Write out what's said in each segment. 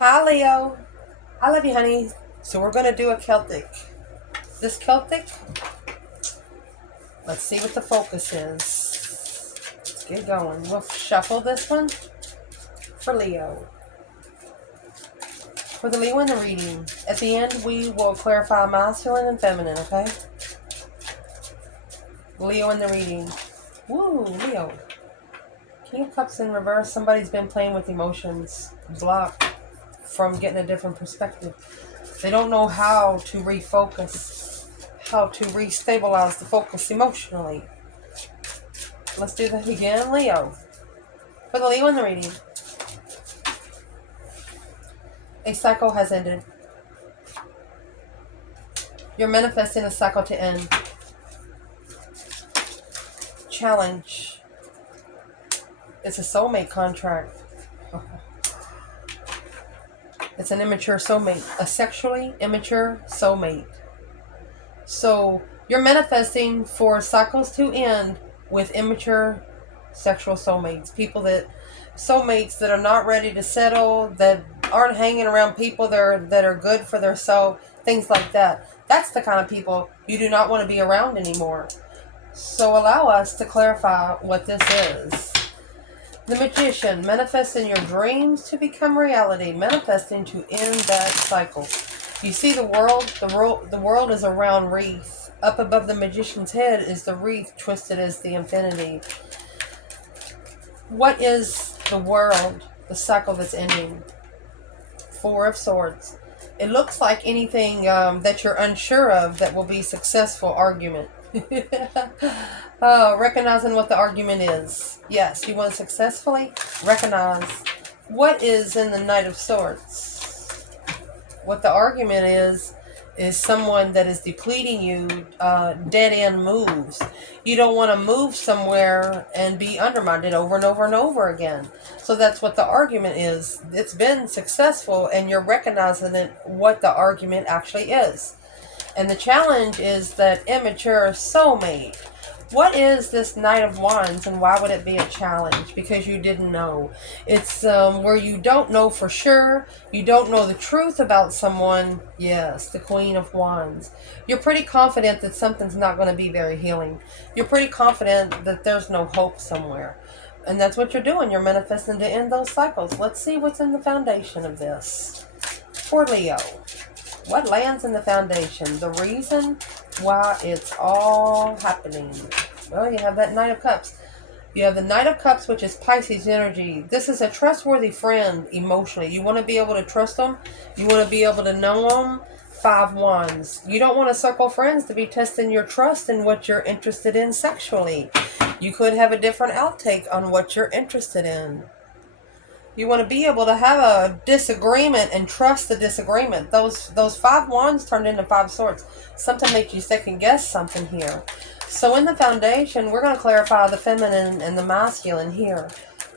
Hi, Leo. I love you, honey. So we're going to do a Celtic. This Celtic, let's see what the focus is. Let's get going. We'll shuffle this one for Leo. For the Leo in the reading, at the end we will clarify masculine and feminine, okay? Leo in the reading. Woo, Leo. King of Cups in reverse. Somebody's been playing with emotions, blocked from getting a different perspective. They don't know how to refocus, how to restabilize the focus emotionally. Let's do that again, Leo. For the Leo in the reading, a cycle has ended. You're manifesting a cycle to end. Challenge. It's a soulmate contract. It's an immature soulmate, a sexually immature soulmate. So you're manifesting for cycles to end with immature sexual soulmates. Soulmates that are not ready to settle, that aren't hanging around people that are good for their soul, things like that. That's the kind of people you do not want to be around anymore. So allow us to clarify what this is. The Magician, manifesting your dreams to become reality, manifesting to end that cycle. You see the world is a round wreath. Up above the Magician's head is the wreath twisted as the infinity. What is the world, the cycle that's ending? Four of Swords. It looks like anything that you're unsure of that will be successful argument. Recognizing what the argument is. Yes, you want to successfully recognize what is in the Knight of Swords. What the argument is someone that is depleting you, dead end moves. You don't want to move somewhere and be undermined over and over and over again. So that's what the argument is. It's been successful and you're recognizing what the argument actually is. And the challenge is that immature soulmate. What is this Knight of Wands and why would it be a challenge? Because you didn't know. It's where you don't know for sure. You don't know the truth about someone. Yes, the Queen of Wands. You're pretty confident that something's not going to be very healing. You're pretty confident that there's no hope somewhere. And that's what you're doing. You're manifesting to end those cycles. Let's see what's in the foundation of this. For Leo. What lands in the foundation? The reason why it's all happening. Well, you have that Knight of Cups. You have the Knight of Cups, which is Pisces energy. This is a trustworthy friend emotionally. You want to be able to trust them. You want to be able to know them. Five Wands. You don't want to circle friends to be testing your trust in what you're interested in sexually. You could have a different outtake on what you're interested in. You want to be able to have a disagreement and trust the disagreement. Those five wands turned into five swords. Something makes you second guess something here. So in the foundation, we're going to clarify the feminine and the masculine here.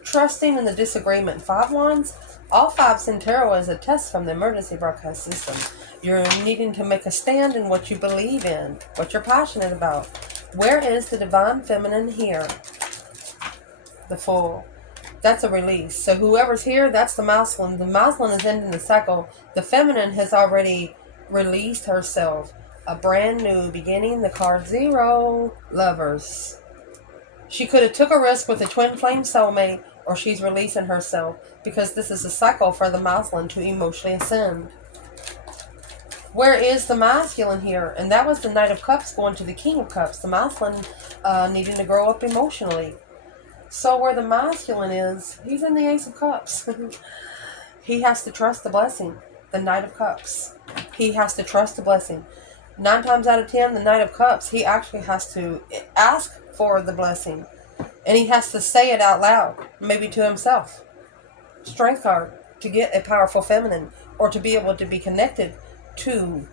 Trusting in the disagreement. Five wands, all fives in Taroh is a test from the emergency broadcast system. You're needing to make a stand in what you believe in, what you're passionate about. Where is the divine feminine here? The Fool. That's a release. So whoever's here, that's the masculine. The masculine is ending the cycle. The feminine has already released herself. A brand new beginning. The card 0. Lovers. She could have took a risk with a twin flame soulmate, or she's releasing herself because this is a cycle for the masculine to emotionally ascend. Where is the masculine here? And that was the Knight of Cups going to the King of Cups. The masculine needing to grow up emotionally. So where the masculine is, he's in the Ace of Cups. He has to trust the blessing. The Knight of Cups. He has to trust the blessing. 9 times out of 10, the Knight of Cups, he actually has to ask for the blessing. And he has to say it out loud, maybe to himself. Strength card, to get a powerful feminine, or to be able to be connected to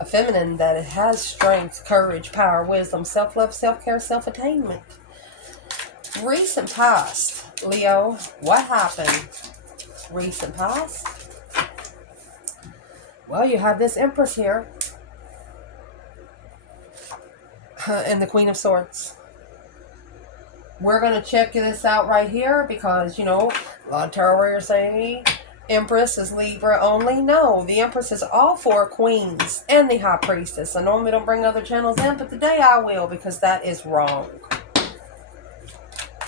a feminine that has strength, courage, power, wisdom, self-love, self-care, self-attainment. Recent past, Leo, what happened? Recent past? Well, you have this Empress here. And the Queen of Swords. We're going to check this out right here because, a lot of tarot readers say Empress is Libra only? No, the Empress is all four queens and the High Priestess. I normally don't bring other channels in, but today I will because that is wrong.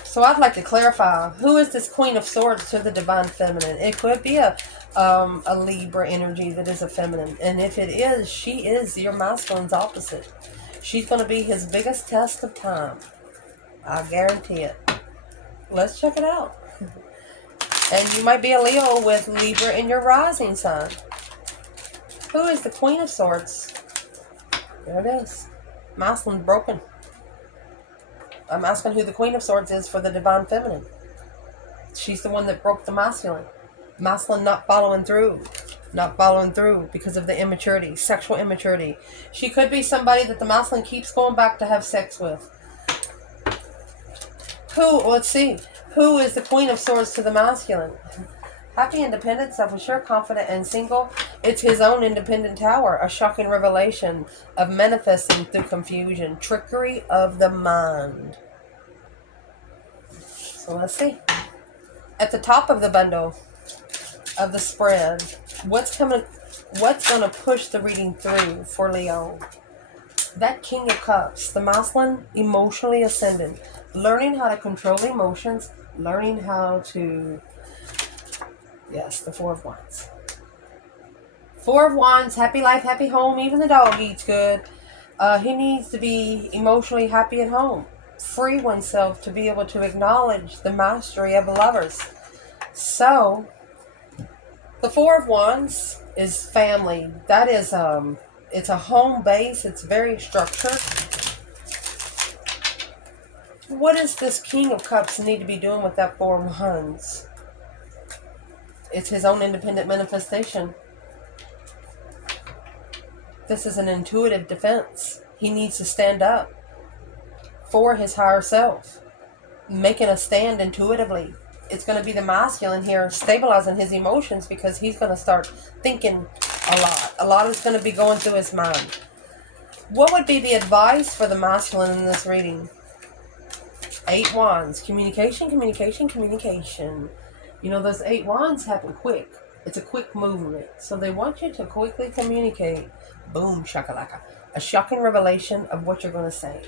So I'd like to clarify, who is this Queen of Swords to the Divine Feminine? It could be a Libra energy that is a feminine. And if it is, she is your masculine's opposite. She's going to be his biggest test of time. I guarantee it. Let's check it out. And you might be a Leo with Libra in your rising sign. Who is the Queen of Swords? There it is. Masculine broken. I'm asking who the Queen of Swords is for the Divine Feminine. She's the one that broke the masculine. Masculine not following through. Not following through because of the immaturity, sexual immaturity. She could be somebody that the masculine keeps going back to have sex with. Let's see. Who is the Queen of Swords to the masculine? Happy, independent, self-assured, confident, and single. It's his own independent tower. A shocking revelation of manifesting through confusion. Trickery of the mind. So let's see. At the top of the bundle of the spread, what's going to push the reading through for Leo? That King of Cups, the masculine, emotionally ascendant. Learning how to control emotions. Learning how to... Yes, the Four of Wands. Four of Wands, happy life, happy home. Even the dog eats good. He needs to be emotionally happy at home. Free oneself to be able to acknowledge the mastery of lovers. So, the Four of Wands is family. That is, it's a home base. It's very structured. What does this King of Cups need to be doing with that Four of Wands? It's his own independent manifestation. This is an intuitive defense. He needs to stand up for his higher self. Making a stand intuitively. It's going to be the masculine here stabilizing his emotions because he's going to start thinking a lot. A lot is going to be going through his mind. What would be the advice for the masculine in this reading? 8 Wands. Communication, communication, communication. You know, those 8 Wands happen quick. It's a quick movement. So they want you to quickly communicate. Boom, shakalaka. A shocking revelation of what you're going to say.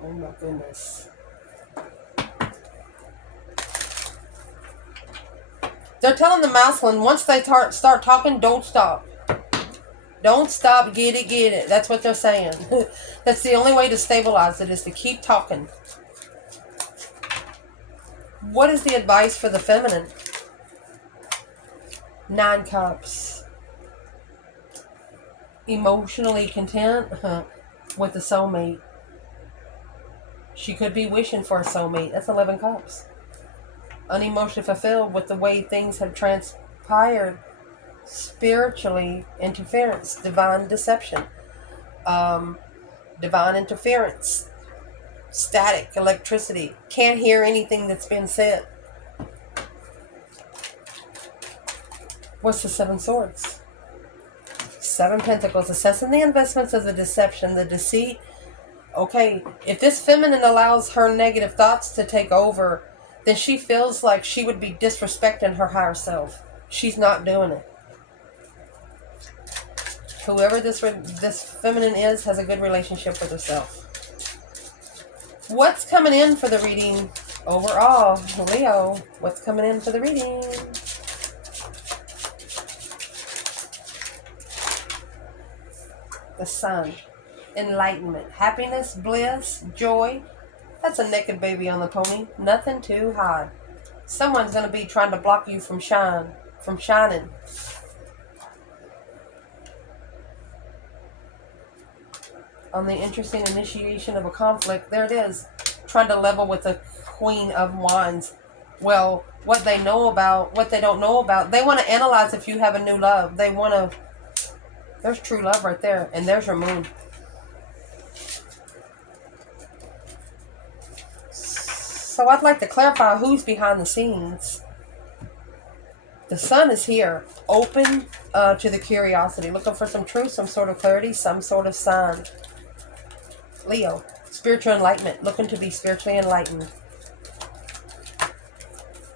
Oh my goodness. They're telling the masculine, once they start talking, don't stop. Don't stop, get it, get it. That's what they're saying. That's the only way to stabilize it, is to keep talking. What is the advice for the feminine? 9 Cups. Emotionally content with the soulmate. She could be wishing for a soulmate. That's 11 Cups. Unemotionally fulfilled with the way things have transpired. Spiritually interference. Divine deception. Divine interference. Static, electricity. Can't hear anything that's been said. What's the 7 Swords? 7 Pentacles. Assessing the investments of the deception, the deceit. Okay, if this feminine allows her negative thoughts to take over, then she feels like she would be disrespecting her higher self. She's not doing it. Whoever this feminine is has a good relationship with herself. What's coming in for the reading overall? Leo, what's coming in for the reading? The Sun. Enlightenment. Happiness, bliss, joy. That's a naked baby on the pony. Nothing to hide. Someone's going to be trying to block you from shining. On the interesting initiation of a conflict, there it is. Trying to level with the Queen of Wands. Well, what they know about, what they don't know about. They want to analyze if you have a new love. They want to... There's true love right there. And there's your moon. So I'd like to clarify who's behind the scenes. The Sun is here. Open to the curiosity. Looking for some truth, some sort of clarity, some sort of sign. Leo. Spiritual enlightenment. Looking to be spiritually enlightened.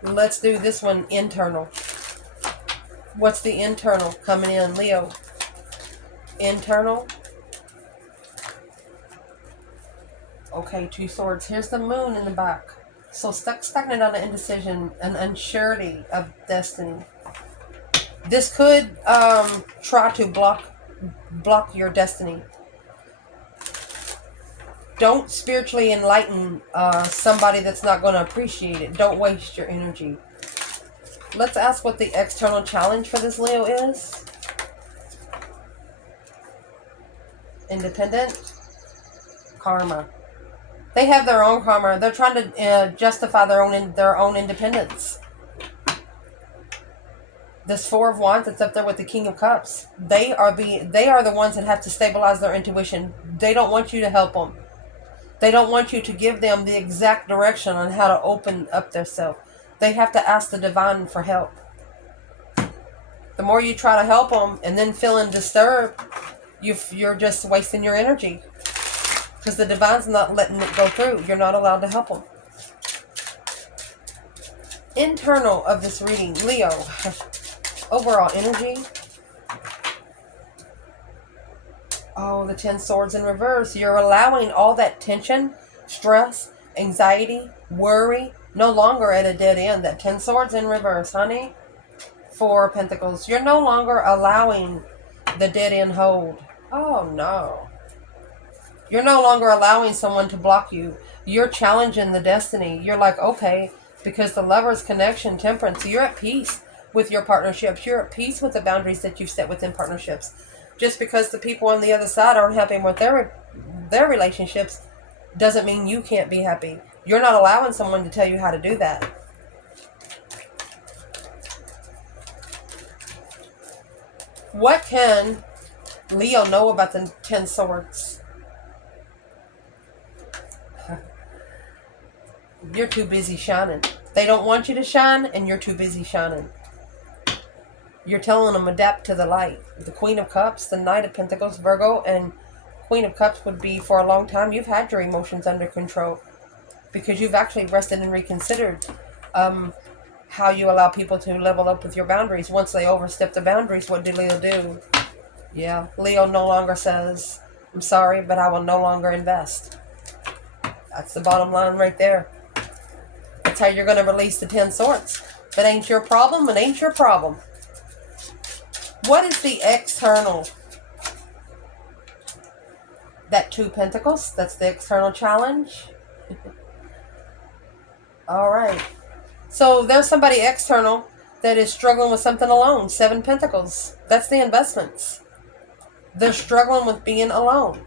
Let's do this one internal. What's the internal coming in, Leo? Internal. Okay, 2 swords. Here's the moon in the back. So stagnant on an indecision, an unsurety of destiny. This could try to block your destiny. Don't spiritually enlighten somebody that's not going to appreciate it. Don't waste your energy. Let's ask what the external challenge for this Leo is. Independent. Karma. They have their own karma. They're trying to justify their own independence. This 4 of Wands that's up there with the King of Cups. They are the ones that have to stabilize their intuition. They don't want you to help them. They don't want you to give them the exact direction on how to open up their self. They have to ask the divine for help. The more you try to help them and then feeling disturbed, you're just wasting your energy. Because the divine's not letting it go through. You're not allowed to help them. Internal of this reading, Leo. Overall energy. Oh, the 10 swords in reverse. You're allowing all that tension, stress, anxiety, worry, no longer at a dead end. That 10 swords in reverse, honey. 4 of Pentacles. You're no longer allowing the dead end hold. Oh, no. You're no longer allowing someone to block you. You're challenging the destiny. You're like, okay, because the Lover's connection, Temperance, you're at peace with your partnerships. You're at peace with the boundaries that you've set within partnerships. Just because the people on the other side aren't happy with their relationships doesn't mean you can't be happy. You're not allowing someone to tell you how to do that. What can Leo know about the 10 swords? You're too busy shining. They don't want you to shine, and you're too busy shining. You're telling them adapt to the light. The Queen of Cups, the Knight of Pentacles, Virgo, and Queen of Cups would be for a long time. You've had your emotions under control because you've actually rested and reconsidered how you allow people to level up with your boundaries. Once they overstep the boundaries, what do Leo do? Yeah, Leo no longer says, I'm sorry, but I will no longer invest. That's the bottom line right there. That's how you're going to release the 10 swords. If it ain't your problem, it ain't your problem. What is the external? That 2 Pentacles, that's the external challenge. All right. So there's somebody external that is struggling with something alone. 7 Pentacles, that's the investments. They're struggling with being alone.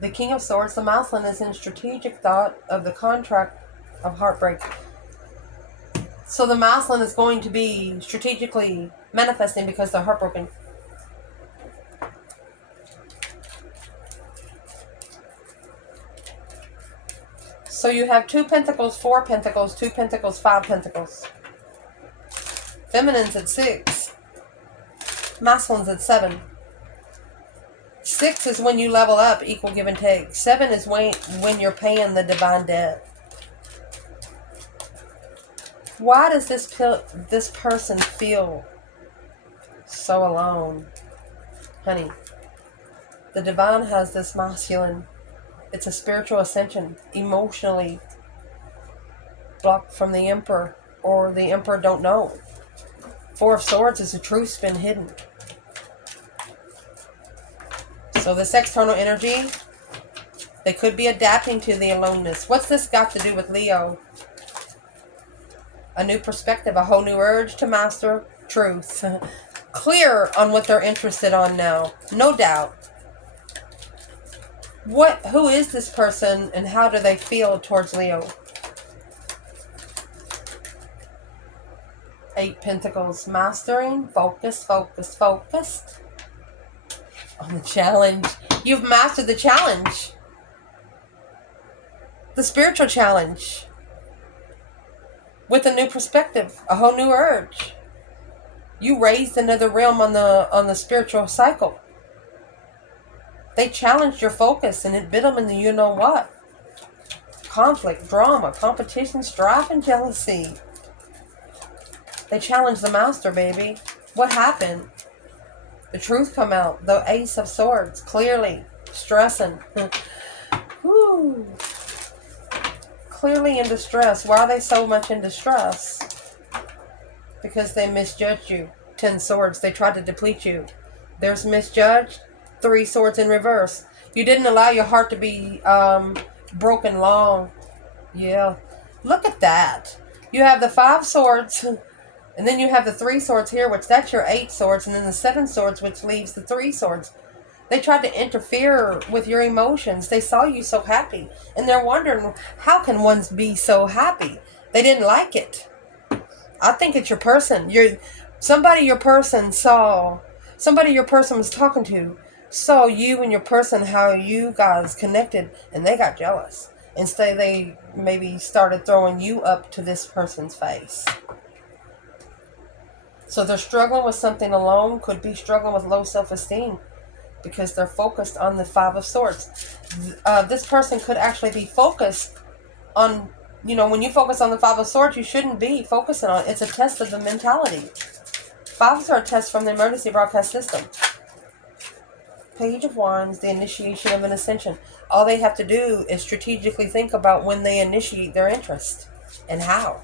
The King of Swords, the masculine, is in strategic thought of the contract of heartbreak. So the masculine is going to be strategically manifesting because they're heartbroken. So you have 2 Pentacles, 4 Pentacles, 2 Pentacles, 5 Pentacles. Feminine's at 6. Masculine's at 7. 6 is when you level up, equal give and take. 7 is when you're paying the divine debt. Why does this person feel so alone? Honey, the divine has this masculine. It's a spiritual ascension, emotionally blocked from the Emperor, or the Emperor don't know. 4 of Swords is a truth's been hidden. So this external energy, they could be adapting to the aloneness. What's this got to do with Leo? A new perspective, a whole new urge to master truth. Clear on what they're interested on now. No doubt. Who is this person and how do they feel towards Leo? 8 Pentacles, mastering, focus, focus, focus. On the challenge. You've mastered the challenge. The spiritual challenge. With a new perspective, a whole new urge. You raised another realm on the spiritual cycle. They challenged your focus and it bit them in the you know what. Conflict, drama, competition, strife, and jealousy. They challenged the master, baby. What happened? The truth come out. The Ace of Swords, clearly stressing. Whew. Clearly in distress. Why are they so much in distress? Because they misjudged you. 10 swords. They tried to deplete you. There's misjudged. 3 swords in reverse. You didn't allow your heart to be broken long. Yeah. Look at that. You have the 5 swords. And then you have the 3 swords here, which that's your 8 swords. And then the 7 swords, which leaves the 3 swords. They tried to interfere with your emotions. They saw you so happy. And they're wondering, how can one be so happy? They didn't like it. I think it's your person. Somebody your person was talking to saw you and your person, how you guys connected, and they got jealous. Instead, they maybe started throwing you up to this person's face. So they're struggling with something alone, could be struggling with low self-esteem because they're focused on the 5 of Swords. This person could actually be focused on, when you focus on the 5 of Swords, you shouldn't be focusing on it. It's a test of the mentality. 5s are a test from the emergency broadcast system. Page of Wands, the initiation of an ascension. All they have to do is strategically think about when they initiate their interest and how.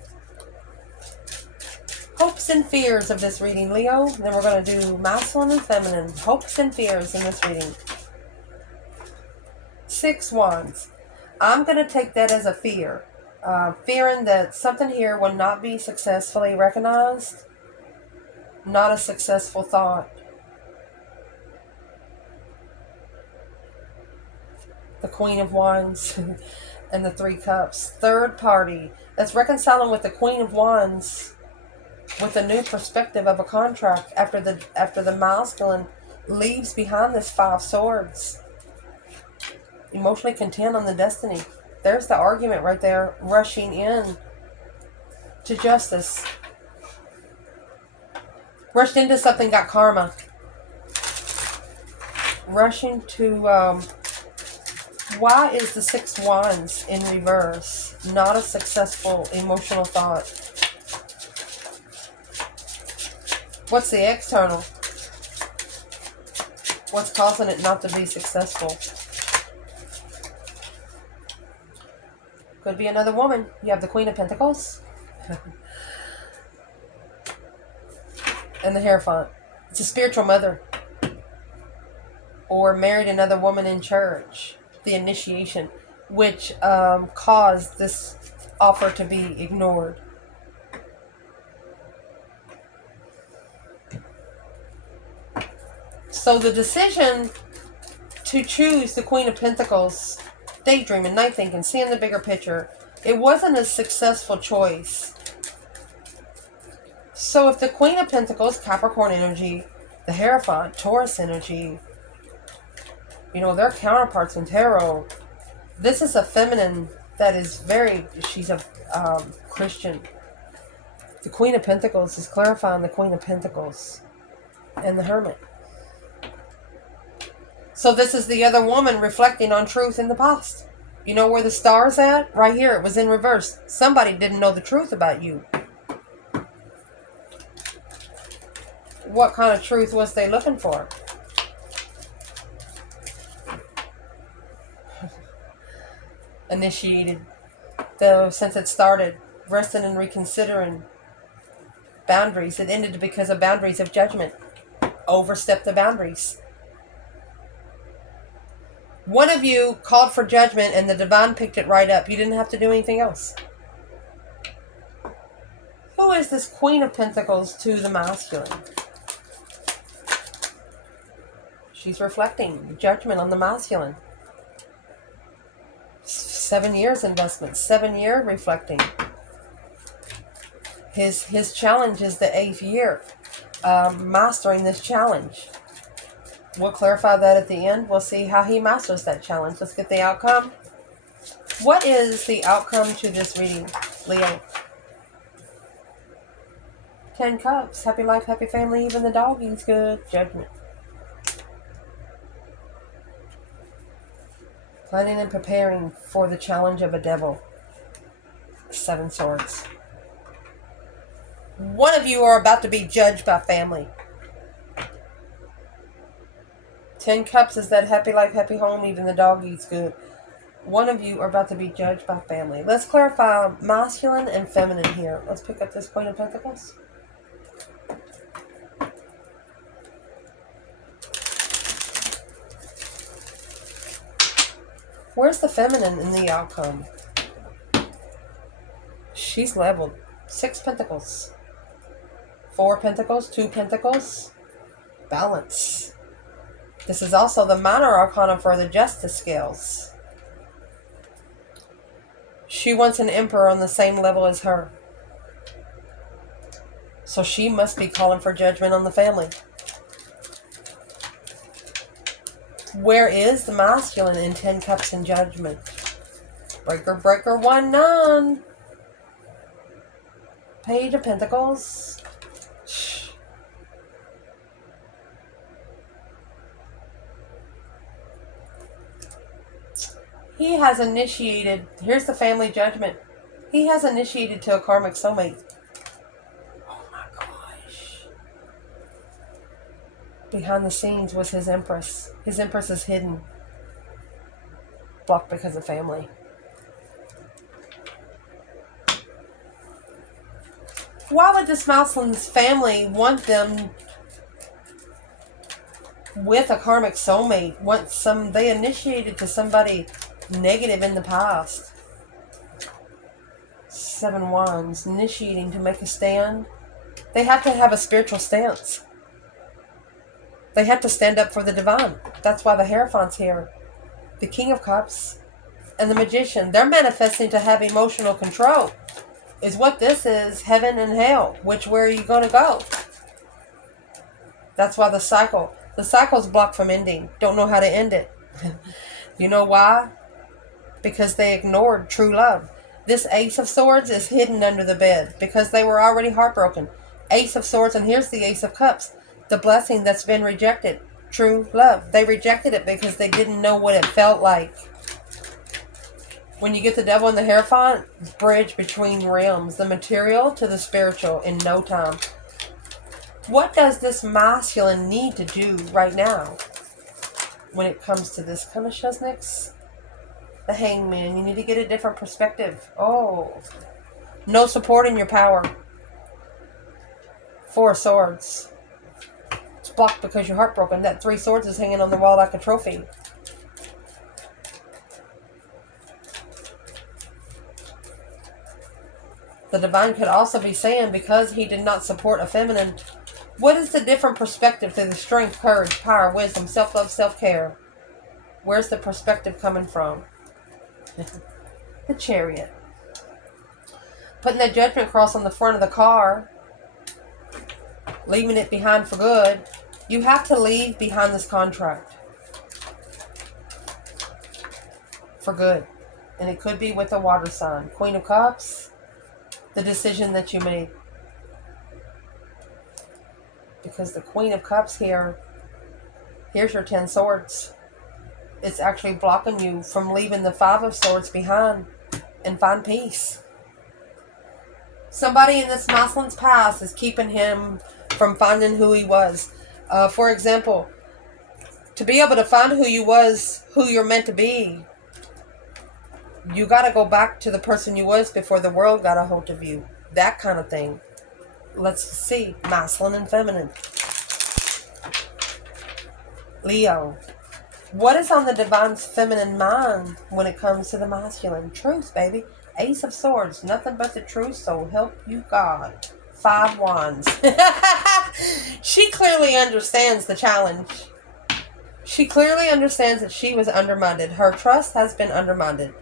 Hopes and fears of this reading, Leo. Then we're going to do masculine and feminine. Hopes and fears in this reading. 6 Wands. I'm going to take that as a fear. Fearing that something here will not be successfully recognized. Not a successful thought. The Queen of Wands and the 3 Cups. Third party. That's reconciling with the Queen of Wands with a new perspective of a contract after the masculine leaves behind this 5 swords. Emotionally content on the destiny. There's the argument right there. Rushing in to justice. Rushed into something, got karma. Rushing to... why is the 6 Wands in reverse? Not a successful emotional thought. What's the external? What's causing it not to be successful? Could be another woman. You have the Queen of Pentacles. And the Hierophant. It's a spiritual mother. Or married another woman in church. The initiation. Which caused this offer to be ignored. So the decision to choose the Queen of Pentacles, daydreaming, night thinking, seeing the bigger picture, it wasn't a successful choice. So if the Queen of Pentacles, Capricorn energy, the Hierophant, Taurus energy, their counterparts in Taroh, this is a feminine that is she's a Christian. The Queen of Pentacles is clarifying the Queen of Pentacles and the Hermit. So this is the other woman reflecting on truth in the past. You know where the star's at? Right here. It was in reverse. Somebody didn't know the truth about you. What kind of truth was they looking for? Initiated. Though since it started, resting and reconsidering boundaries. It ended because of boundaries of judgment. Overstepped the boundaries. One of you called for judgment and the divine picked it right up. You didn't have to do anything else. Who is this Queen of Pentacles to the masculine? She's reflecting judgment on the masculine. 7 years investment. 7-year reflecting. His challenge is the 8th year. Mastering this challenge. We'll clarify that at the end. We'll see how he masters that challenge. Let's get the outcome. What is the outcome to this reading, Leo? 10 Cups. Happy life, happy family. Even the doggy's good. Judgment. Planning and preparing for the challenge of a devil. 7 Swords. One of you are about to be judged by family. 10 cups is that happy life, happy home, even the dog eats good. One of you are about to be judged by family. Let's clarify masculine and feminine here. Let's pick up this Queen of Pentacles. Where's the feminine in the outcome? She's leveled. 6 pentacles. 4 pentacles, 2 pentacles. Balance. This is also the minor arcana for the justice scales. She wants an emperor on the same level as her. So she must be calling for judgment on the family. Where is the masculine in 10 cups and judgment? Breaker, breaker, 1, 9. Page of Pentacles. He has initiated, here's the family judgment. He has initiated to a karmic soulmate. Oh my gosh. Behind the scenes was his empress. His empress is hidden. Blocked because of family. Why would this masculine's family want them with a karmic soulmate? They initiated to somebody negative in the past. 7 Wands, initiating to make a stand. They have to have a spiritual stance. They have to stand up for the divine. That's why the Hierophant's here. The King of Cups and the Magician. They're manifesting to have emotional control. Is what this is, heaven and hell. Which way are you going to go? That's why the cycle's blocked from ending. Don't know how to end it. You know why? Because they ignored true love. This Ace of Swords is hidden under the bed because they were already heartbroken. Ace of Swords, and here's the Ace of Cups. The blessing that's been rejected. True love. They rejected it because they didn't know what it felt like. When you get the Devil and the Hierophant, bridge between realms, the material to the spiritual in no time. What does this masculine need to do right now when it comes to this? Kind of Shuzniks? The Hangman. You need to get a different perspective. Oh. No support in your power. 4 Swords. It's blocked because you're heartbroken. That 3 Swords is hanging on the wall like a trophy. The divine could also be saying, because he did not support a feminine, what is the different perspective to the strength, courage, power, wisdom, self-love, self-care? Where's the perspective coming from? The Chariot. Putting that judgment cross on the front of the car, leaving it behind for good. You have to leave behind this contract for good. And it could be with a water sign. Queen of Cups. The decision that you made. Because the Queen of Cups here, here's your 10 Swords. It's actually blocking you from leaving the 5 of Swords behind and find peace. Somebody in this masculine's past is keeping him from finding who he was. For example, to be able to find who you're meant to be, you got to go back to the person you was before the world got a hold of you. That kind of thing. Let's see. Masculine and feminine. Leo. What is on the divine's feminine mind when it comes to the masculine? Truth, baby. Ace of Swords. Nothing but the truth, so help you God. 5 Wands. She clearly understands the challenge. She clearly understands that she was undermined. Her trust has been undermined.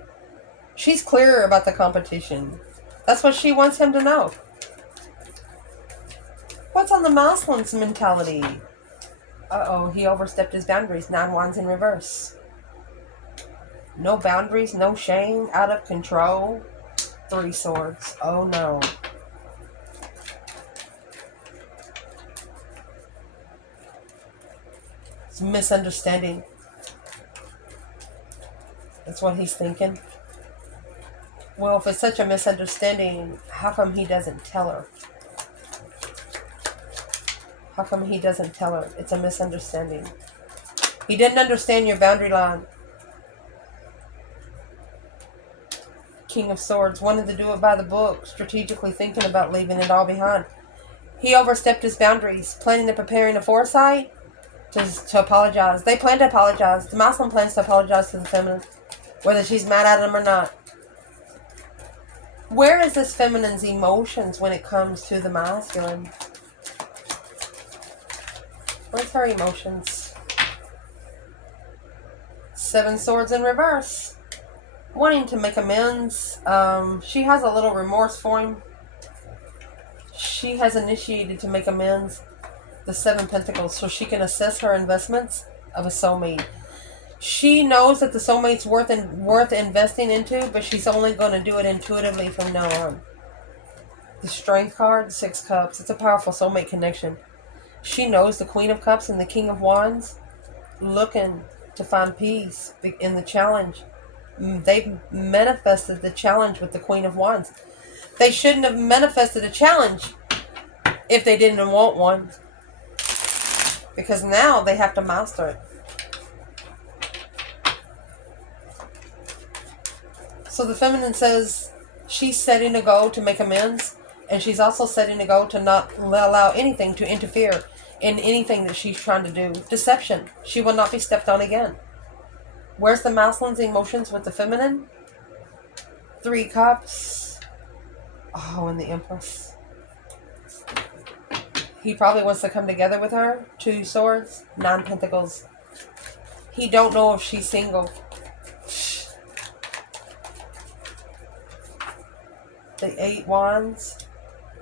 She's clear about the competition. That's what she wants him to know. What's on the masculine's mentality? Uh-oh, he overstepped his boundaries. 9 Wands in reverse. No boundaries, no shame, out of control. 3 Swords. Oh no. It's misunderstanding. That's what he's thinking. Well, if it's such a misunderstanding, how come he doesn't tell her? How come he doesn't tell her? It's a misunderstanding. He didn't understand your boundary line. King of Swords wanted to do it by the book, strategically thinking about leaving it all behind. He overstepped his boundaries, planning and preparing a foresight to apologize. They plan to apologize. The masculine plans to apologize to the feminine, whether she's mad at him or not. Where is this feminine's emotions when it comes to the masculine? Where's her emotions? 7 Swords in reverse. Wanting to make amends. She has a little remorse for him. She has initiated to make amends. The 7 Pentacles, so she can assess her investments of a soulmate. She knows that the soulmate's worth investing into, but she's only going to do it intuitively from now on. The Strength card, 6 Cups. It's a powerful soulmate connection. She knows the Queen of Cups and the King of Wands, looking to find peace in the challenge. They've manifested the challenge with the Queen of Wands. They shouldn't have manifested a challenge if they didn't want one, because now they have to master it. So the feminine says she's setting a goal to make amends, and she's also setting a goal to not allow anything to interfere in anything that she's trying to do. Deception. She will not be stepped on again. Where's the masculine's emotions with the feminine? 3 Cups. Oh, and the Empress. He probably wants to come together with her. 2 Swords. 9 Pentacles. He don't know if she's single. The 8 Wands.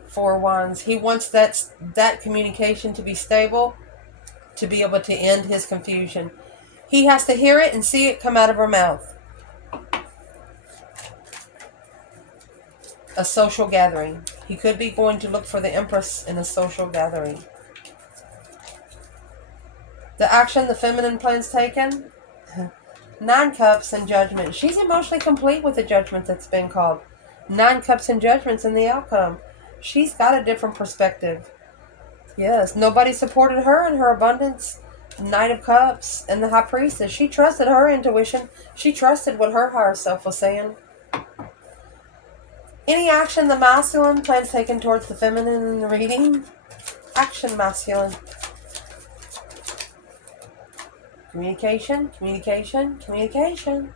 4 Wands. He wants that communication to be stable, to be able to end his confusion. He has to hear it and see it come out of her mouth. A social gathering. He could be going to look for the Empress in a social gathering. The action the feminine plans taken. 9 Cups and Judgment. She's emotionally complete with the judgment that's been called. 9 Cups and Judgments in the outcome. She's got a different perspective. Yes, nobody supported her in her abundance. Knight of Cups and the High Priestess. She trusted her intuition. She trusted what her higher self was saying. Any action the masculine plans taken towards the feminine in the reading? Action masculine. Communication, communication, communication.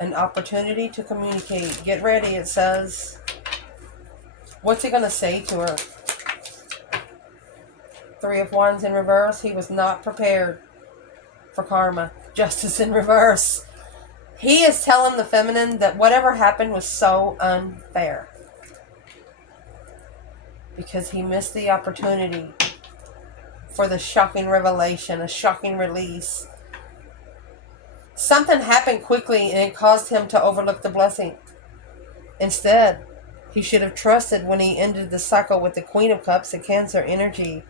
An opportunity to communicate. Get ready, it says. What's he going to say to her? 3 of Wands in reverse. He was not prepared for karma. Justice in reverse. He is telling the feminine that whatever happened was so unfair, because he missed the opportunity for the shocking revelation, a shocking release. Something happened quickly and it caused him to overlook the blessing. Instead, he should have trusted when he ended the cycle with the Queen of Cups, the Cancer energy,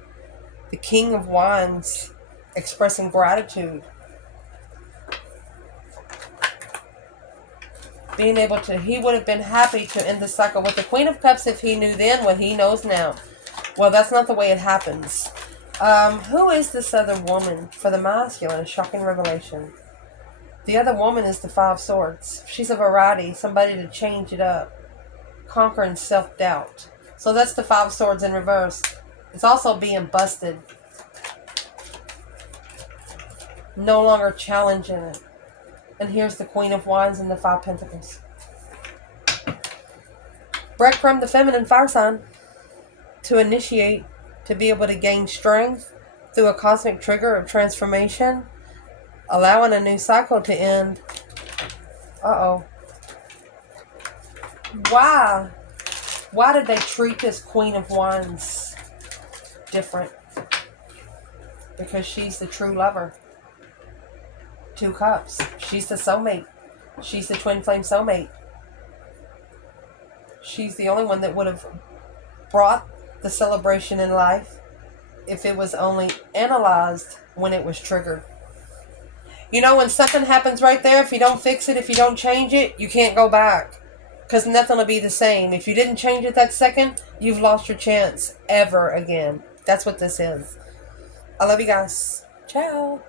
the King of Wands, expressing gratitude. Being able to, he would have been happy to end the cycle with the Queen of Cups if he knew then what he knows now. Well, that's not the way it happens. Who is this other woman for the masculine? A shocking revelation. The other woman is the 5 Swords. She's a variety, somebody to change it up. Conquering self-doubt. So that's the 5 Swords in reverse. It's also being busted. No longer challenging it. And here's the Queen of Wands and the 5 Pentacles. Break from the feminine fire sign to initiate, to be able to gain strength through a cosmic trigger of transformation, allowing a new cycle to end. Uh-oh. Why? Why did they treat this Queen of Wands different? Because she's the true lover. 2 Cups. She's the soulmate. She's the twin flame soulmate. She's the only one that would have brought the celebration in life if it was only analyzed when it was triggered. You know, when something happens right there, if you don't fix it, if you don't change it, you can't go back. Because nothing will be the same. If you didn't change it that second, you've lost your chance ever again. That's what this is. I love you guys. Ciao.